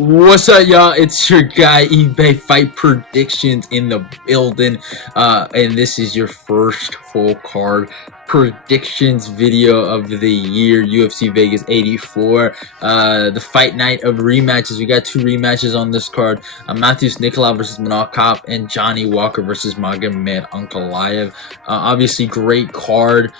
What's up, y'all? It's your guy eBay Fight Predictions in the building, and this is your first full card predictions video of the year, UFC Vegas 84. The fight night of rematches. We got two rematches on this card: Matheus Nicolau versus Manel Kape, and Johnny Walker versus Magomed Ankalaev. Obviously, great card.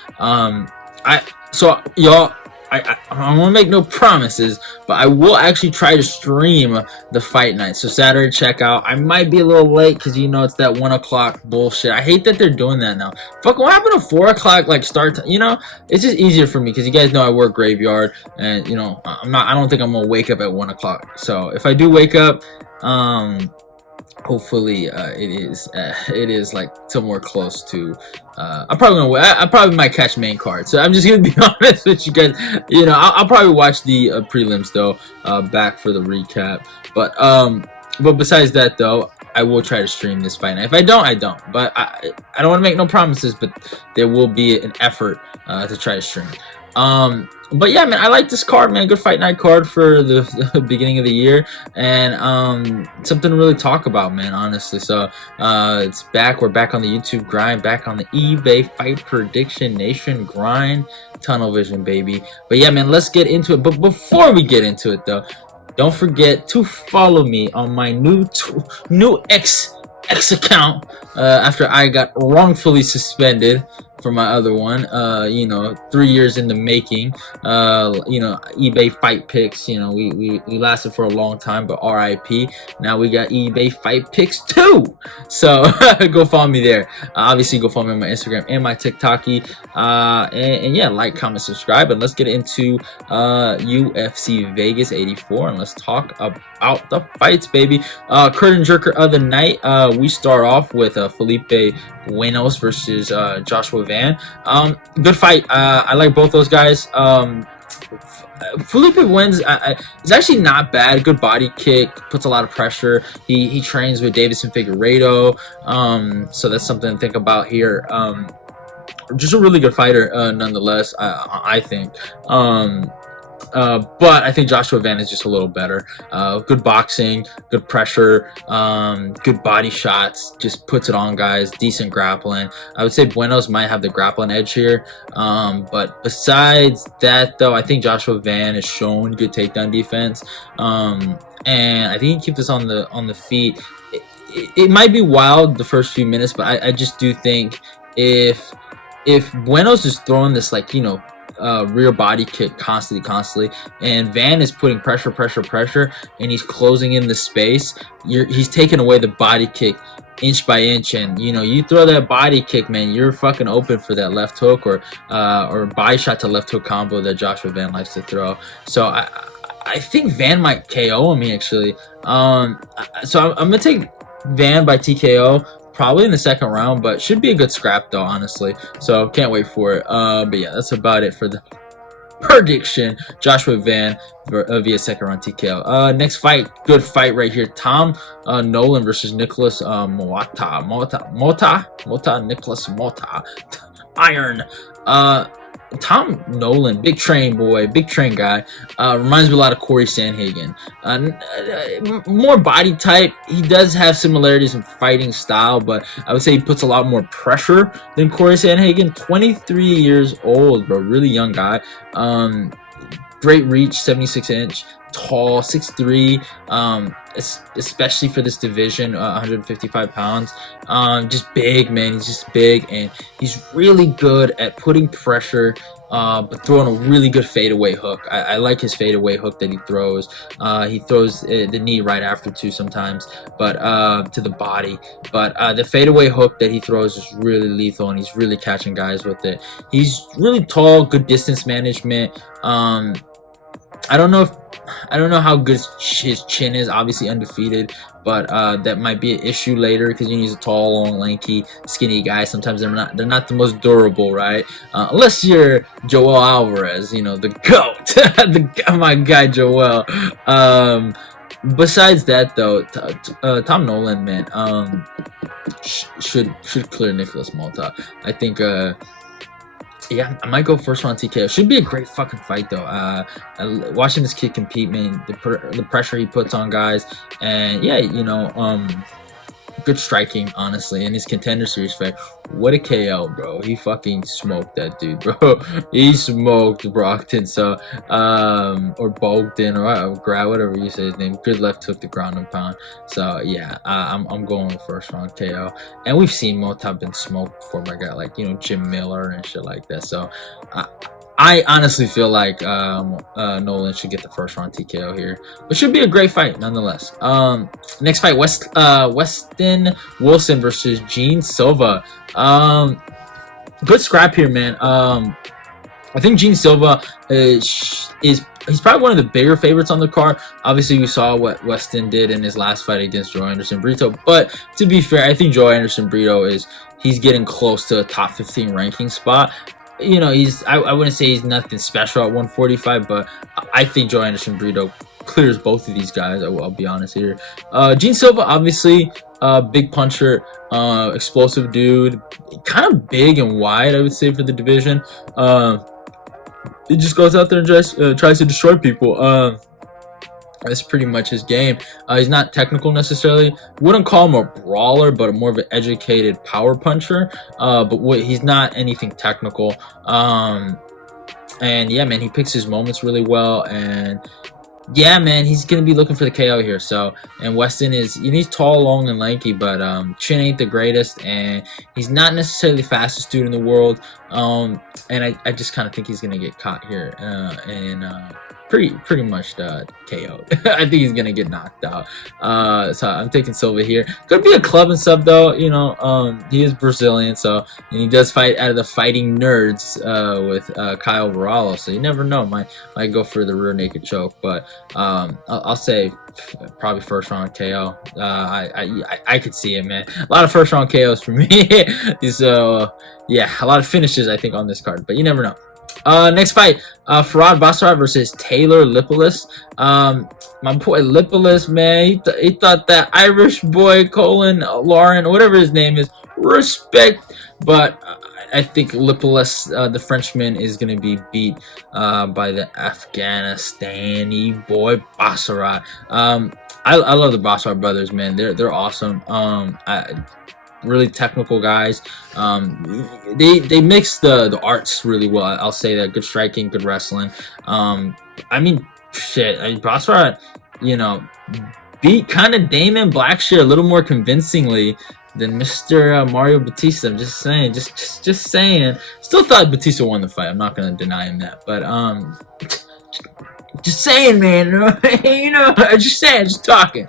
I don't want to make no promises, but I will actually try to stream the fight night. So Saturday, check out. I might be a little late because, you know, it's that 1 o'clock bullshit. I hate that they're doing that now. Fuck, what happened to 4 o'clock, like, start time? You know, it's just easier for me because you guys know I work graveyard. And, you know, I don't think I'm going to wake up at 1 o'clock. So if I do wake up, hopefully it is like somewhere close to I probably might catch main card, so I'm just gonna be honest with you guys. You know, I'll probably watch the prelims though, back for the recap, but besides that though, I will try to stream this fight. If I don't, I don't, but I don't want to make no promises, but there will be an effort to try to stream. But yeah, man, I like this card, man. Good fight night card for the beginning of the year, and something to really talk about, man, honestly. So it's back. We're back on the YouTube grind, back on the eBay Fight Prediction Nation grind. Tunnel vision, baby. But yeah, man, let's get into it. But before we get into it though, don't forget to follow me on my new X account after I got wrongfully suspended for my other one. You know, 3 years in the making. You know, eBay Fight Picks, you know, we lasted for a long time, but RIP. Now we got eBay Fight Picks 2. So go follow me there. Obviously go follow me on my Instagram and my TikToky. And yeah, like, comment, subscribe, and let's get into UFC Vegas 84, and let's talk about the fights, baby. Curtain jerker of the night. We start off with Felipe Bunes versus Joshua Van. Good fight. I like both those guys. Felipe wins. It's actually not bad. Good body kick, puts a lot of pressure. He trains with Davison Figueiredo, so that's something to think about here. Just a really good fighter, nonetheless. I think. But I think Joshua Van is just a little better. Good boxing, good pressure, good body shots, just puts it on guys, decent grappling. I would say Buenos might have the grappling edge here. But besides that though, I think Joshua Van has shown good takedown defense. And I think he can keep this on the feet. It might be wild the first few minutes, but I just do think if Buenos is throwing this, like, you know, rear body kick constantly, and Van is putting pressure, and he's closing in the space, he's taking away the body kick inch by inch, and you know, you throw that body kick, man, you're fucking open for that left hook or body shot to left hook combo that Joshua Van likes to throw. So I think Van might KO him actually. So I'm gonna take Van by TKO. Probably in the second round, but should be a good scrap though, honestly. So can't wait for it. But yeah, that's about it for the prediction. Joshua Van via second round TKO. Next fight, good fight right here. Nolan versus Nikolas Motta. Nikolas Motta. Iron. Tom Nolan, big train boy, big train guy. Reminds me a lot of Corey Sandhagen. More body type. He does have similarities in fighting style, but I would say he puts a lot more pressure than Corey Sandhagen. 23 years old, bro. Really young guy. Great reach, 76-inch, tall, 6'3", especially for this division, 155 pounds. Just big, man. He's just big, and he's really good at putting pressure, but throwing a really good fadeaway hook. I like his fadeaway hook that he throws. He throws the knee right after too sometimes, but to the body. But the fadeaway hook that he throws is really lethal, and he's really catching guys with it. He's really tall, good distance management. I don't know how good his chin is. Obviously undefeated, but that might be an issue later because he's a tall, long, lanky, skinny guy. Sometimes they're not the most durable, right? Unless you're Joel Alvarez, you know, the GOAT, my guy Joel. Besides that though, Tom Nolan, man, should clear Nikolas Motta. I think Yeah, I might go first round TKO. Should be a great fucking fight though. Watching this kid compete, man, the pressure he puts on guys, and yeah, good striking, honestly. In his Contender Series fight, what a KO, bro. He fucking smoked that dude, bro. He smoked Brockton, so, or Bogdan, or whatever you say his name. Good left hook to ground and pound. So, yeah, I'm going with first round KO. And we've seen Motta been smoked before by a guy like, Jim Miller and shit like that. So, I honestly feel like Nolan should get the first round TKO here. It should be a great fight nonetheless. Next fight, Westin Wilson versus Gene Silva. Good scrap here, man. I think Gene Silva he's probably one of the bigger favorites on the card. Obviously, we saw what Westin did in his last fight against Joe Anderson Brito. But to be fair, I think Joe Anderson Brito he's getting close to a top 15 ranking spot. I wouldn't say he's nothing special at 145, but I think Joe Anderson Brito clears both of these guys. I'll be honest here. Gene Silva, obviously, big puncher, explosive dude, kind of big and wide, I would say, for the division. He just goes out there and tries to destroy people. That's pretty much his game. He's not technical necessarily. Wouldn't call him a brawler, but more of an educated power puncher. He's not anything technical. And yeah, man, he picks his moments really well. And yeah, man, he's gonna be looking for the KO here. So, and Westin he's tall, long, and lanky, but chin ain't the greatest, and he's not necessarily the fastest dude in the world. And I just kind of think he's gonna get caught here, and pretty much KO. I think he's gonna get knocked out. So I'm taking Silva here. Could be a club and sub though. He is Brazilian, and he does fight out of the Fighting Nerds with Kyle Varallo. So you never know. Might go for the rear naked choke, but I'll say probably first round KO. I could see it, man. A lot of first round KOs for me. So yeah, a lot of finishes I think on this card, but you never know. Next fight, Farid Basharat versus Taylor Lapilus. My boy Lapilus, man, he thought that Irish boy Colin Lauren, whatever his name is, respect, but I think Lapilus, the Frenchman, is going to be beat by the Afghanistani boy Basharat. I love the Basharat brothers, man. They're awesome. Really technical guys. They mix the arts really well. I'll say that. Good striking, good wrestling. I mean, shit. Basharat, beat kind of Damon Blackshear a little more convincingly than Mr. Mario Bautista. I'm just saying. Just saying. Still thought Bautista won the fight. I'm not gonna deny him that. But just saying, man. Just saying. Just talking.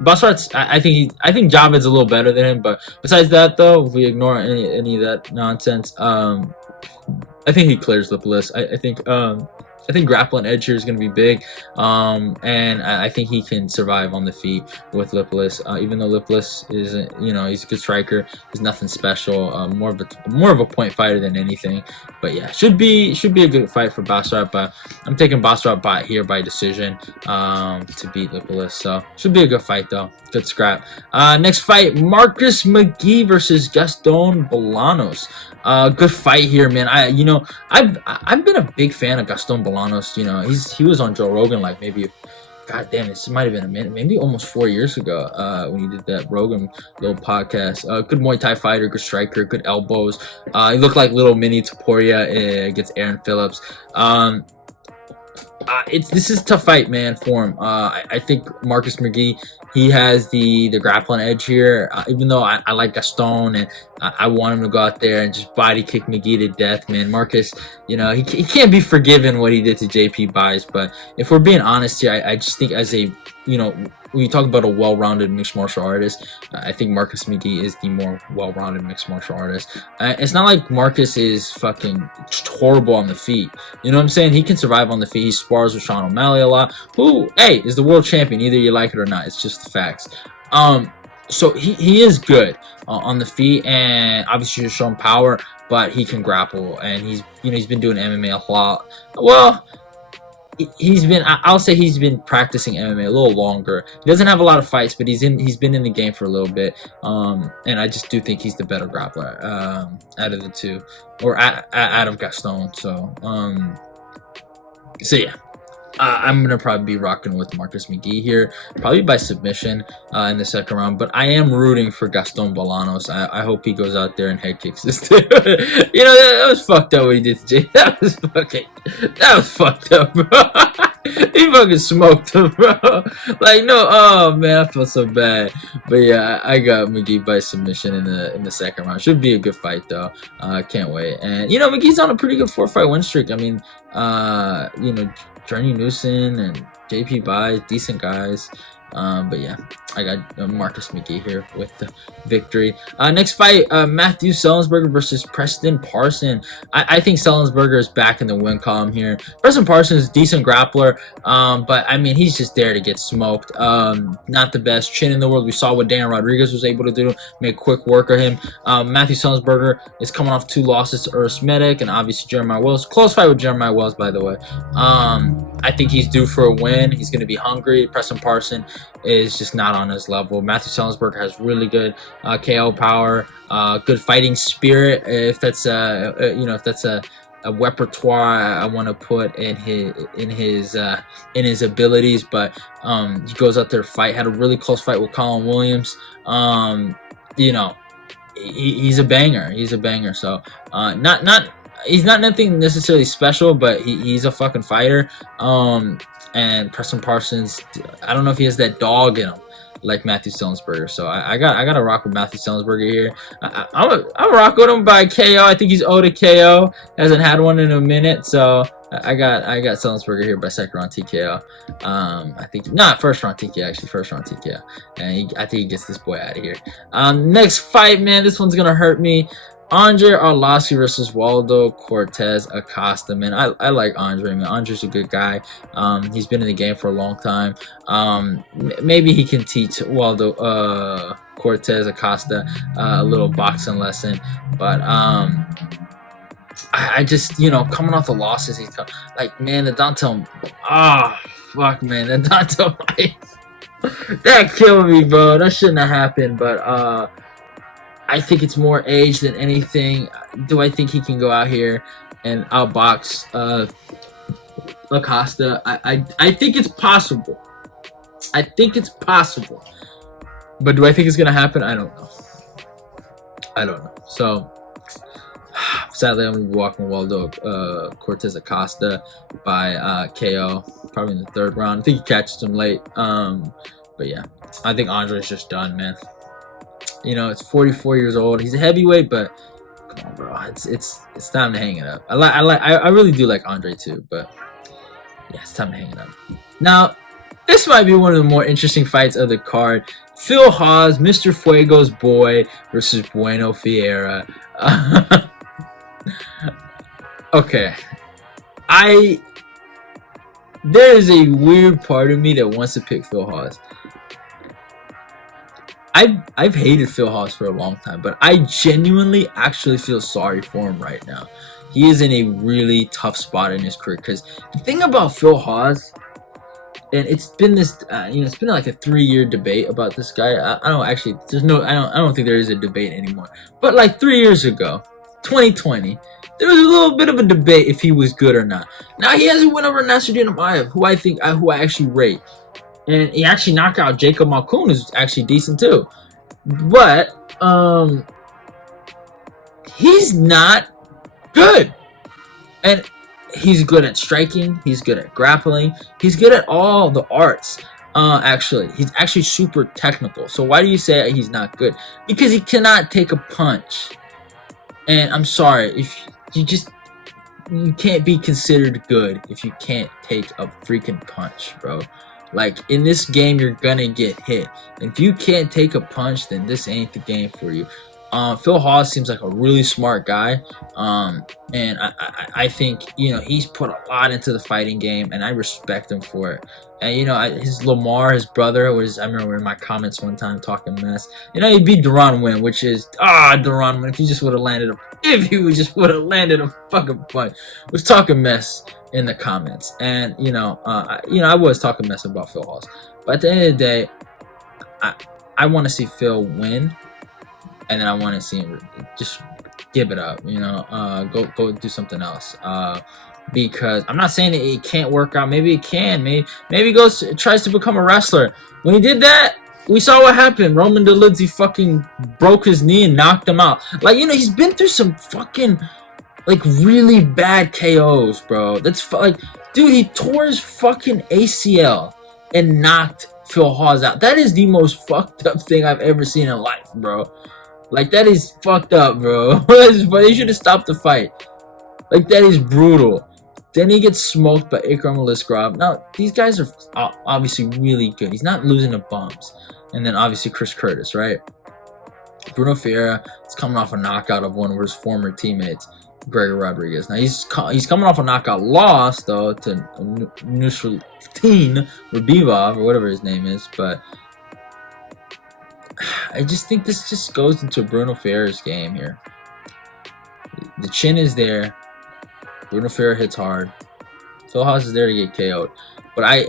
Basharat's, I think Javed's a little better than him, but besides that, though, if we ignore any of that nonsense, I think he clears Lapilus. I think grappling edge here is going to be big, and I think he can survive on the feet with Lapilus. Even though Lapilus isn't, he's a good striker, he's nothing special. More of a point fighter than anything. But yeah, should be a good fight for Basharat. But I'm taking Basharat here by decision to beat Lapilus. So should be a good fight though. Good scrap. Next fight, Marcus McGhee versus Gaston Bolaños. Good fight here, man. I've been a big fan of Gaston Bolaños. He was on Joe Rogan like maybe, god damn, this might have been a minute, maybe almost 4 years ago, when he did that Rogan little podcast. Good Muay Thai fighter, good striker, good elbows. He looked like little mini Taporia against Aaron Phillips. This is a tough fight, man, for him. I think Marcus McGhee, he has the grappling edge here. Even though I like Gaston and I want him to go out there and just body kick McGhee to death, man. Marcus, he can't be forgiven what he did to JP Buys. But if we're being honest here, I just think as a, when you talk about a well-rounded mixed martial artist, I think Marcus McGhee is the more well-rounded mixed martial artist. It's not like Marcus is fucking horrible on the feet. You know what I'm saying? He can survive on the feet. He spars with Sean O'Malley a lot, who, hey, is the world champion. Either you like it or not. It's just the facts. So he is good on the feet, and obviously he's shown power, but he can grapple, and he's been doing MMA a lot. Well, he's been, I'll say he's been practicing MMA a little longer. He doesn't have a lot of fights, but he's been in the game for a little bit. And I just do think he's the better grappler out of the two, or out of Gaston. So yeah. I'm gonna probably be rocking with Marcus McGhee here, probably by submission in the second round. But I am rooting for Gaston Bolaños. I hope he goes out there and head kicks this dude. You know, that was fucked up what he did to Jay. That was fucked up, bro. He fucking smoked him, bro. Like, no, oh man, I felt so bad. But yeah, I got McGhee by submission in the second round. Should be a good fight though. Can't wait. And you know, McGhee's on a pretty good 4-fight win streak. I mean, you know, Journey Newson and JP Buys, decent guys. But yeah, I got Marcus McGhee here with the victory. Next fight, Matheus Semelsberger versus Preston Parsons. I think Semelsberger is back in the win column here. Preston Parsons is a decent grappler, but I mean, he's just there to get smoked. Not the best chin in the world. We saw what Dan Rodriguez was able to do, make quick work of him. Matheus Semelsberger is coming off 2 losses to Medic and obviously Jeremiah Wells. Close fight with Jeremiah Wells, by the way. I think he's due for a win. He's going to be hungry. Preston Parsons is just not on his level. Matheus Semelsberger has really good KO power, good fighting spirit. If that's you know, if that's a repertoire I want to put in his abilities, but he goes out there to fight. Had a really close fight with Colin Williams. You know, he's a banger. He's a banger. So he's not nothing necessarily special, but he's a fucking fighter. And Preston Parsons, I don't know if he has that dog in him like Matheus Semelsberger. So I got to rock with Matheus Semelsberger here. I'll rock with him by KO. I think he's owed a KO. Hasn't had one in a minute. So I got Semelsberger here by second round TKO. I think not first round TKO, actually first round TKO. And I think he gets this boy out of here. Next fight, man, this one's gonna hurt me. Andrei Arlovski versus Waldo Cortes-Acosta. Man, I like Andrei, man. Andrei's a good guy. He's been in the game for a long time. Maybe he can teach Waldo Cortes-Acosta a little boxing lesson. But I just, you know, coming off the losses, he's like, man, the Dantel, fuck, man, the Dantel fight, that killed me, bro. That shouldn't have happened. But I think it's more age than anything. Do I think he can go out here and outbox Acosta? I think it's possible. I think it's possible. But do I think it's gonna happen? I don't know. I don't know. So sadly, I'm gonna be walking Waldo Cortes-Acosta by KO, probably in the third round. I think he catches him late. But yeah, I think Andrei's just done, man. You know, it's 44 years old. He's a heavyweight, but come on, bro. It's time to hang it up. I really do like Andrei too, but yeah, it's time to hang it up. Now, this might be one of the more interesting fights of the card. Phil Hawes, Mr. Fuego's boy, versus Bueno Fiera. Okay. There is a weird part of me that wants to pick Phil Hawes. I've hated Phil Hawes for a long time, but I genuinely actually feel sorry for him right now. He is in a really tough spot in his career, because the thing about Phil Hawes, and it's been this, you know, it's been like a 3-year debate about this guy. I don't actually, I don't think there is a debate anymore. But like 3 years ago, 2020, there was a little bit of a debate if he was good or not. Now he has a win over Nasruddin Amaev, who I actually rate. And he actually knocked out Jacob Malkoun, who's actually decent too. But he's not good. And he's good at striking. He's good at grappling. He's good at all the arts. Actually, he's actually super technical. So why do you say he's not good? Because he cannot take a punch. And I'm sorry, if you can't be considered good if you can't take a freaking punch, bro. Like, in this game, you're gonna get hit. If you can't take a punch, then this ain't the game for you. Phil Hawes seems like a really smart guy, and I think, you know, he's put a lot into the fighting game, and I respect him for it. And, you know, his Lamar, his brother, was, I remember in my comments one time talking mess. You know, he beat Duran Win, which is, Duran Win, if he just would have landed a fucking punch. Was talking mess in the comments. And, you know, I was talking mess about Phil Hawes. But at the end of the day, I want to see Phil win. And then I want to see him just give it up, you know, go do something else. Because I'm not saying that it can't work out. Maybe it can. Maybe he tries to become a wrestler. When he did that, we saw what happened. Roman Dolidze fucking broke his knee and knocked him out. Like, you know, he's been through some fucking, like, really bad KOs, bro. That's like, dude, he tore his fucking ACL and knocked Phil Hawes out. That is the most fucked up thing I've ever seen in life, bro. Like, that is fucked up, bro. They should have stopped the fight. Like, that is brutal. Then he gets smoked by Ikram Alisgrov. Now, these guys are obviously really good. He's not losing to bumps. And then, obviously, Chris Curtis, right? Bruno Ferreira is coming off a knockout of one of his former teammates, Gregor Rodriguez. Now, he's coming off a knockout loss, though, to Nusratin Rabibov, or whatever his name is. But I just think this just goes into Bruno Ferreira's game here. The chin is there. Bruno Ferreira hits hard. Phil Hawes is there to get KO'd. But I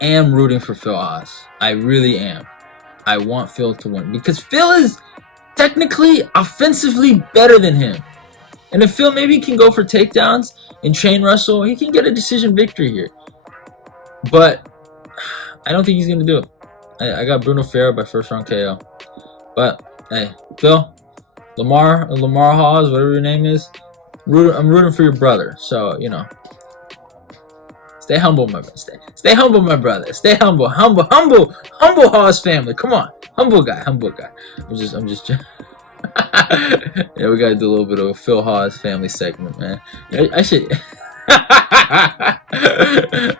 am rooting for Phil Hawes. I really am. I want Phil to win. Because Phil is technically, offensively better than him. And if Phil maybe can go for takedowns and chain wrestle, he can get a decision victory here. But I don't think he's going to do it. I got Bruno Ferreira by first round KO. But, hey, Phil, Lamar Hawes, whatever your name is, I'm rooting for your brother. So, you know, stay humble, my brother. Stay humble, my brother. Stay humble. Humble Hawes family. Come on. Humble guy. I'm just yeah, we gotta do a little bit of a Phil Hawes family segment, man. I should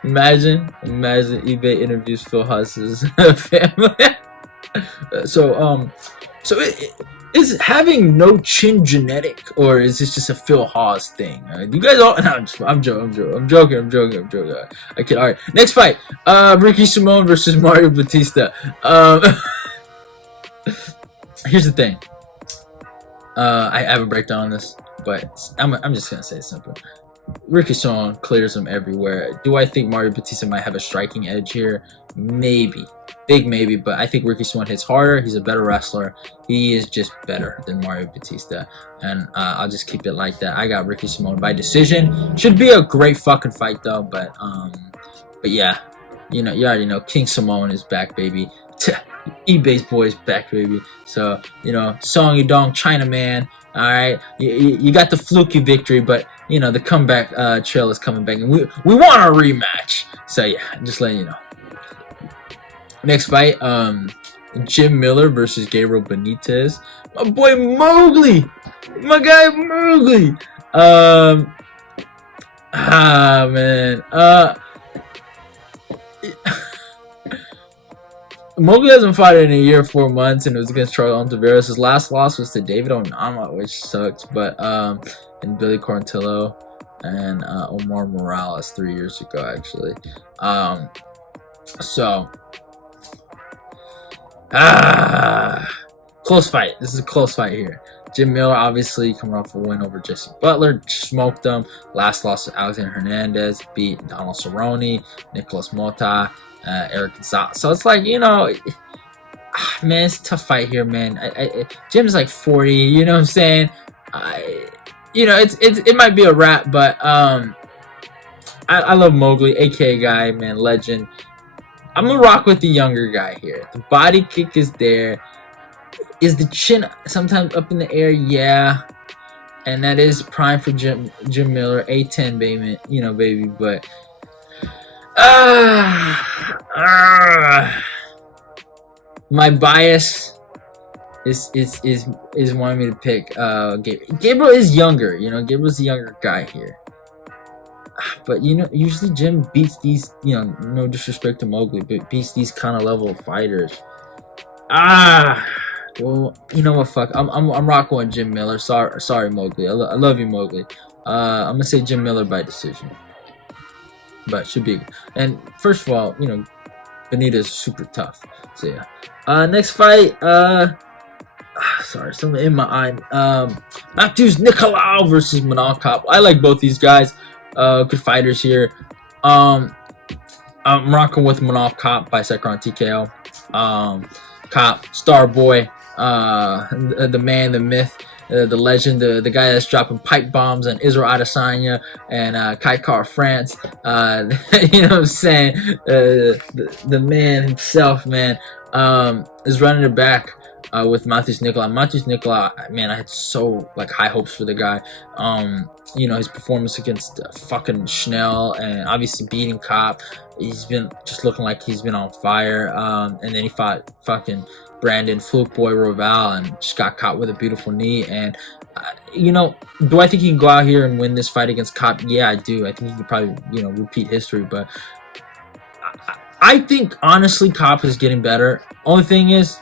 imagine eBay interviews Phil Hawes' family. So is having no chin genetic, or is this just a Phil Hawes thing? You guys all? No, I'm joking. Okay, all right. Next fight, Ricky Simón versus Mario Bautista. Here's the thing. I have a breakdown on this, but I'm just gonna say it simple. Ricky Simón clears him everywhere. Do I think Mario Bautista might have a striking edge here? Maybe. Big maybe, but I think Ricky Simón hits harder. He's a better wrestler. He is just better than Mario Bautista. And I'll just keep it like that. I got Ricky Simón by decision. Should be a great fucking fight though, but yeah. You already know King Simón is back, baby. eBay's boys back, baby. So, you know, Song Yudong, Chinaman. Alright. You got the fluky victory, but you know, the comeback trail is coming back, and we want a rematch. So yeah, just letting you know. Next fight, Jim Miller versus Gabriel Benítez. My boy Mowgli, my guy Mowgli. Man. Mowgli hasn't fought in a year, 4 months, and it was against Charles Ontiveros. His last loss was to David Onama, which sucks, but and Billy Quarantillo and Omar Morales 3 years ago, actually. So close fight. This is a close fight here. Jim Miller obviously coming off a win over Jesse Butler, smoked him. Last loss to Alexander Hernandez, beat Donald Cerrone, Nikolas Motta, Eric Gonzalez. So it's like, you know, man, it's a tough fight here, man. Jim's like 40, you know what I'm saying? You know, it might be a wrap, but I love Mowgli, aka guy, man, legend. I'm gonna rock with the younger guy here. The body kick is there. Is the chin sometimes up in the air? Yeah. And that is prime for Jim Miller. A10, baby. You know, baby. But my bias is wanting me to pick Gabriel. Gabriel is younger. You know, Gabriel's the younger guy here. But, you know, usually Jim beats these, you know, no disrespect to Mowgli, but beats these kind of level of fighters. Well, you know what? Fuck. I'm rocking with Jim Miller. Sorry, Mowgli. I love you, Mowgli. I'm gonna say Jim Miller by decision, but should be. And first of all, you know, Benítez is super tough. So yeah. Next fight. Sorry, something in my eye. Matheus Nicolau versus Manel Kape. I like both these guys. Good fighters here. I'm rocking with Manel Kape by second round TKO. Kape, star boy, the man, the myth, the legend, the guy that's dropping pipe bombs on Israel Adesanya and Kaikar France. You know what I'm saying? The man himself, man, is running it back. With Matheus Nicolau. Matheus Nicolau, man, I had so like high hopes for the guy. You know, his performance against fucking Schnell and obviously beating Kape. He's been just looking like he's been on fire. And then he fought fucking Brandon Fluke Boy Roval and just got caught with a beautiful knee. And you know, do I think he can go out here and win this fight against Kape? Yeah, I do. I think he could probably, you know, repeat history, but I think honestly Kape is getting better. Only thing is,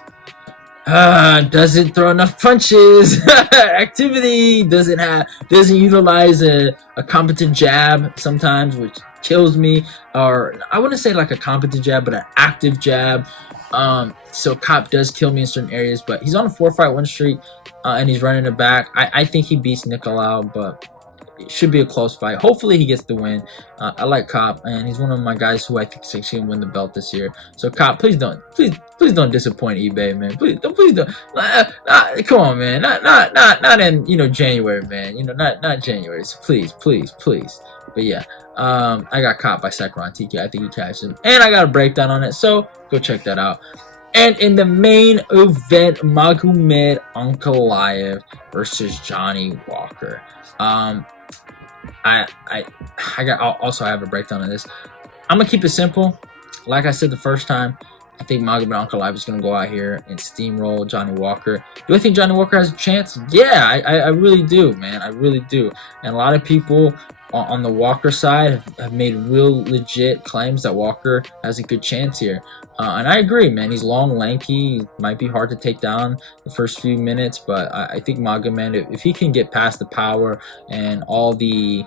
doesn't throw enough punches. Activity doesn't utilize a competent jab sometimes, which kills me. Or I wouldn't say like a competent jab, but an active jab. So Kape does kill me in certain areas, but he's on a 4-fight win streak, and he's running it back. I think he beats Nicolau, but it should be a close fight. Hopefully he gets the win. I like Kape, and he's one of my guys who I think is actually gonna win the belt this year. So Kape, please don't disappoint eBay, man. Please don't. Come on, man. Not in, you know, January, man. You know, not January. So please. But yeah, I got Kape by second round TK. I think he catches him, and I got a breakdown on it. So go check that out. And in the main event, Magomed Ankalaev versus Johnny Walker. I also have a breakdown of this. I'm gonna keep it simple. Like I said the first time, I think Magomed Ankalaev is gonna go out here and steamroll Johnny Walker. Do I think Johnny Walker has a chance? Yeah, I really do, man. I really do. And a lot of people on the Walker side have made real legit claims that Walker has a good chance here. And I agree, man. He's long, lanky. He might be hard to take down the first few minutes, but I think Magomed, if he can get past the power and all the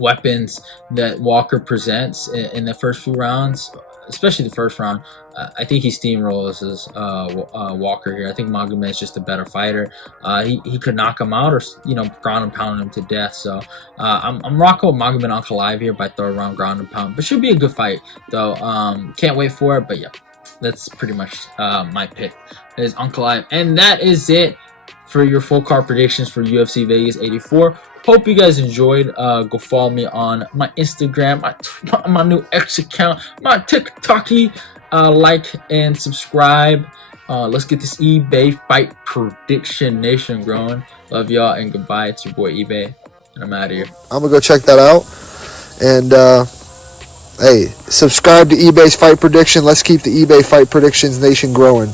weapons that Walker presents in the first few rounds, especially the first round, I think he steamrolls Walker here. I think Magomed is just a better fighter. He could knock him out or, you know, ground and pound him to death. So I'm rocking with Magomed Ankalaev here by third round ground and pound. But should be a good fight though. Can't wait for it. But yeah, that's pretty much my pick. It is Ankalaev, and that is it for your full card predictions for UFC Vegas 84. Hope you guys enjoyed. Go follow me on my Instagram, my new X account, my TikToky. Like and subscribe. Let's get this eBay fight prediction nation growing. Love y'all and goodbye. It's your boy eBay, and I'm out of here. I'm gonna go check that out. And hey, subscribe to eBay's fight prediction. Let's keep the eBay fight predictions nation growing.